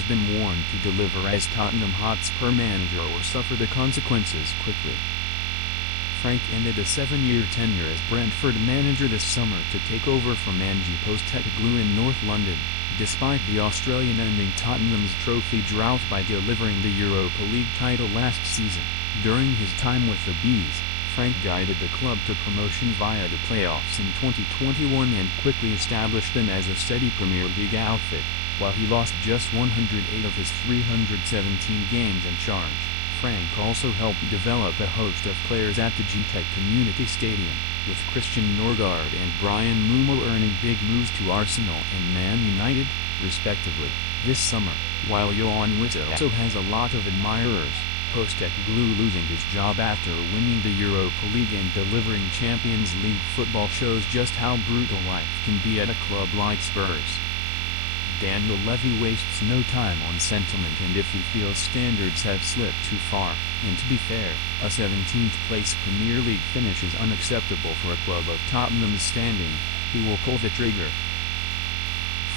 has been warned to deliver as Tottenham Hotspur manager or suffer the consequences quickly. Frank ended a 7-year tenure as Brentford manager this summer to take over from Ange Postecoglou in North London, despite the Australian ending Tottenham's trophy drought by delivering the Europa League title last season. During his time with the Bees, Frank guided the club to promotion via the playoffs in 2021 and quickly established them as a steady Premier League outfit. While he lost just 108 of his 317 games in charge, Frank also helped develop a host of players at the Gtech Community Stadium, with Christian Norgaard and Bryan Mbeumo earning big moves to Arsenal and Man United, respectively, this summer. While Yoane Wissa also has a lot of admirers, Postecoglou losing his job after winning the Europa League and delivering Champions League football shows just how brutal life can be at a club like Spurs. Daniel Levy wastes no time on sentiment, and if he feels standards have slipped too far, and to be fair, a 17th place Premier League finish is unacceptable for a club of Tottenham's standing, he will pull the trigger.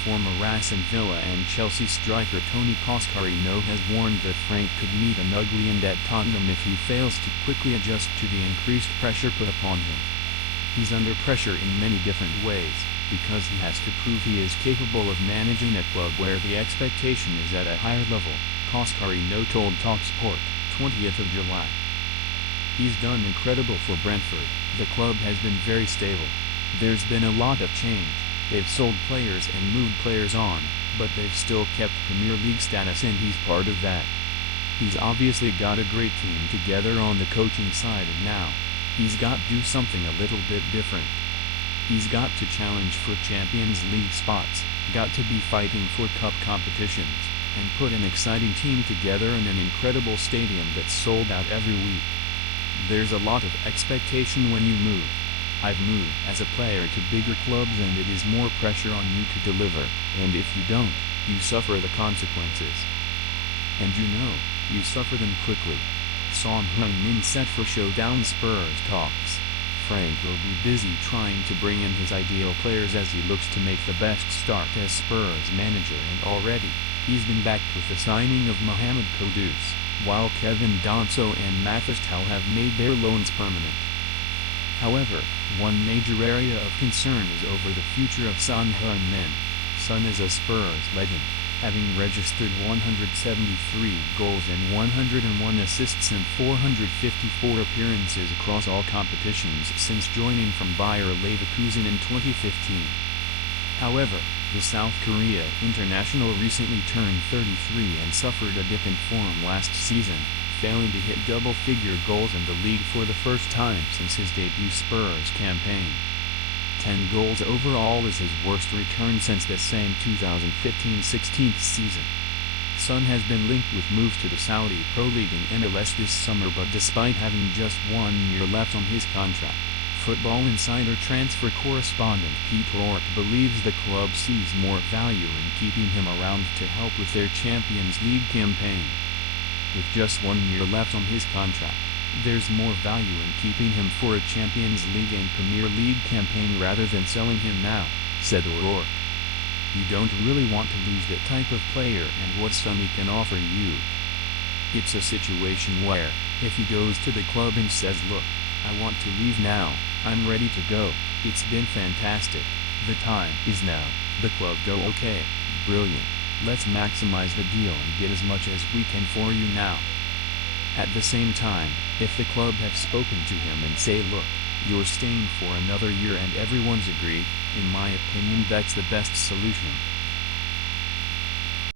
Former Aston Villa and Chelsea striker Tony Coscarino has warned that Frank could meet an ugly end at Tottenham if he fails to quickly adjust to the increased pressure put upon him. He's under pressure in many different ways, because he has to prove he is capable of managing a club where the expectation is at a higher level, Coscarino told TalkSport, 20th of July. He's done incredible for Brentford. The club has been very stable. There's been a lot of change. They've sold players and moved players on, but they've still kept Premier League status, and he's part of that. He's obviously got a great team together on the coaching side, and now he's got to do something a little bit different. He's got to challenge for Champions League spots, got to be fighting for cup competitions, and put an exciting team together in an incredible stadium that's sold out every week. There's a lot of expectation when you move. I've moved as a player to bigger clubs, and it is more pressure on you to deliver, and if you don't, you suffer the consequences. And you suffer them quickly. Son Heung-min set for showdown Spurs talks. Frank will be busy trying to bring in his ideal players as he looks to make the best start as Spurs manager, and already, he's been backed with the signing of Mohamed Kudus, while Kevin Danso and Mathis Tel have made their loans permanent. However, one major area of concern is over the future of Son Heung-min. Son is a Spurs legend, having registered 173 goals and 101 assists in 454 appearances across all competitions since joining from Bayer Leverkusen in 2015. However, the South Korea international recently turned 33 and suffered a dip in form last season, failing to hit double-figure goals in the league for the first time since his debut Spurs campaign. 10 goals overall is his worst return since the same 2015-16 season. Son has been linked with moves to the Saudi Pro League and MLS this summer, but despite having just 1 year left on his contract, Football Insider transfer correspondent Pete Rourke believes the club sees more value in keeping him around to help with their Champions League campaign. With just 1 year left on his contract, there's more value in keeping him for a Champions League and Premier League campaign rather than selling him now, said O'Rourke. You don't really want to lose that type of player and what Sonny can offer you. It's a situation where, if he goes to the club and says, "Look, I want to leave now, I'm ready to go, it's been fantastic, the time is now," the club go, "Okay, brilliant, let's maximize the deal and get as much as we can for you now." At the same time, if the club have spoken to him and say, "Look, you're staying for another year," and everyone's agreed, in my opinion that's the best solution.